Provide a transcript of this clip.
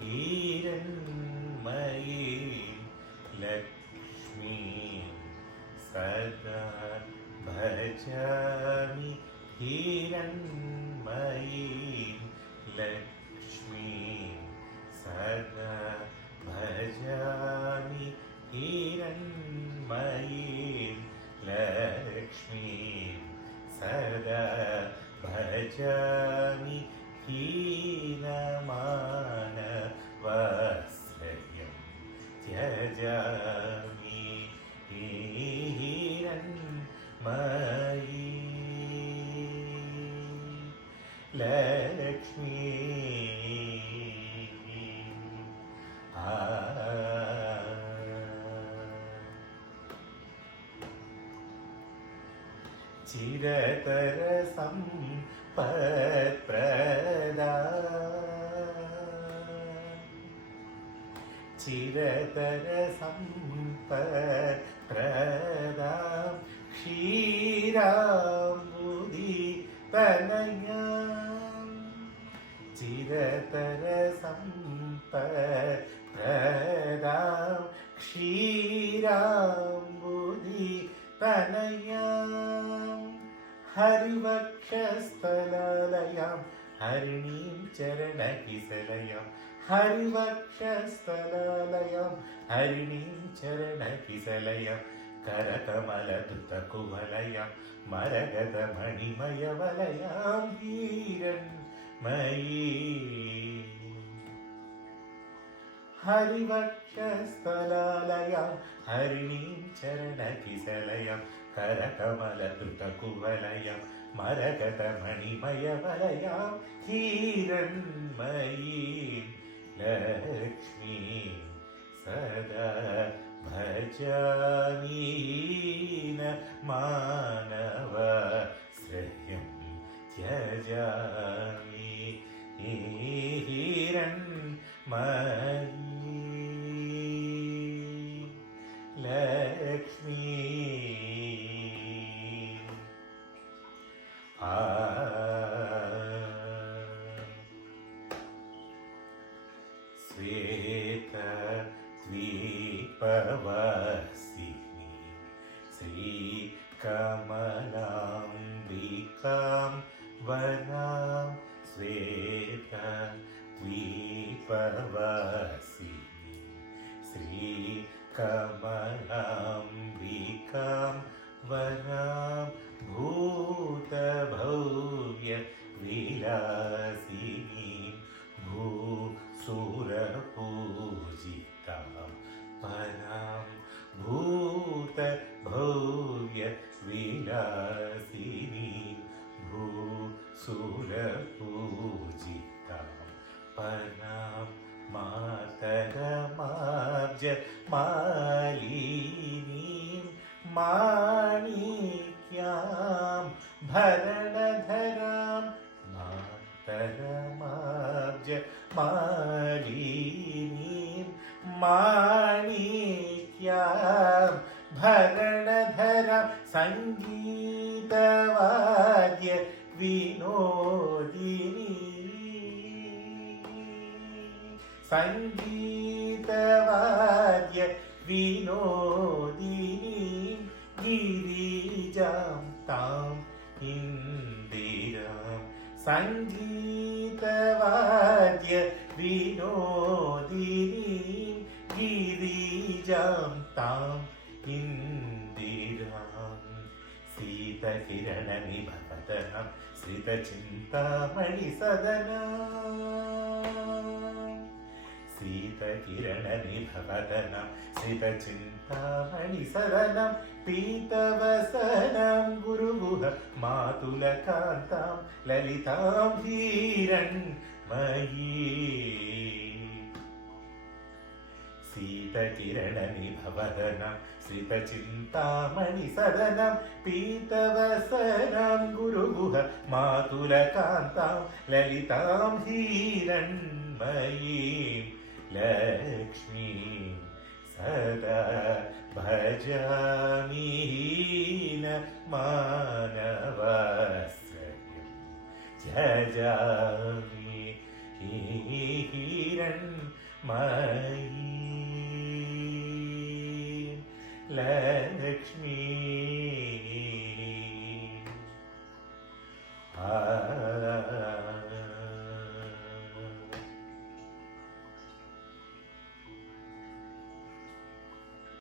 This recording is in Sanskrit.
हिरण्मयीं लक्ष्मीं सदा भजामि हिरण्मयीं लक्ष्मीं सदा भजामि हिरण्मयीं लक्ष्मीं सदा भजामि हीनमानवाश्रयं त्यजामि हिरण्मयी लक्ष्मी चिरतर सम्पत्प्रदा चिरतर सम्पत्प्रदा क्षीराम्बुधि तनया चिरतर सम्पत्प्रदा क्षीराम्बुधि तनया हरिवक्षस्थलालयां हरिणीं चरणकिसलयां हरिवक्षस्थलालयां हरिणीं चरणकिसलयां करकमलधृतकुवलयां मरगदमणिमयवलयां हिरण्मयी हरिवक्षस्थलालयां हरिणीं चरणकिसलयां करकमलधृतकुवलयां मरगदमणिमयवलयां हिरण्मयीं लक्ष्मीं सदा भजामि हीनमानवाश्रयं त्यजामि हिरण्मयी लक्ष्मी श्वेतद्वीपवासिनी श्रीकमलाम्बिकां वनां श्वेतद्वीपवासिनी श्रीकमलाम्बिकां वनां भूतभव्यविलासिनीं भूसुरपूजितां परां भूतभव्यविलासिनीं भूसुरपूजितां परां मातरमाब्जमालिनीं माणिक्यां भरणधरां मातरमाब्जमालिनीं माणिक्यां भरणधरां सङ्गीतवाद्य विनोदिनी सङ्गीतवाद्य विनोदिनीं गिरिजां ताम् इन्दिरां सङ्गीतवाद्य विनोदिनीं गिरिजां ताम् इन्दिरां शीतकिरणनिभवदनं श्रितचिन्तामणिसदनं शीतकिरणनिभवदनं श्रितचिन्तामणिसदनं पीतवसनं गुरुगुह मातुलकान्तां ललितां हिरण्मयी शीतकिरणनिभवदनं श्रितचिन्तामणिसदनं पीतवसनं गुरुगुह मातुलकान्तां ललितां हिरण्मयीं लक्ष्मीं सदा भजामि हीनमानवाश्रयं त्यजामि हिरण्मयी ലക്ഷ്മീ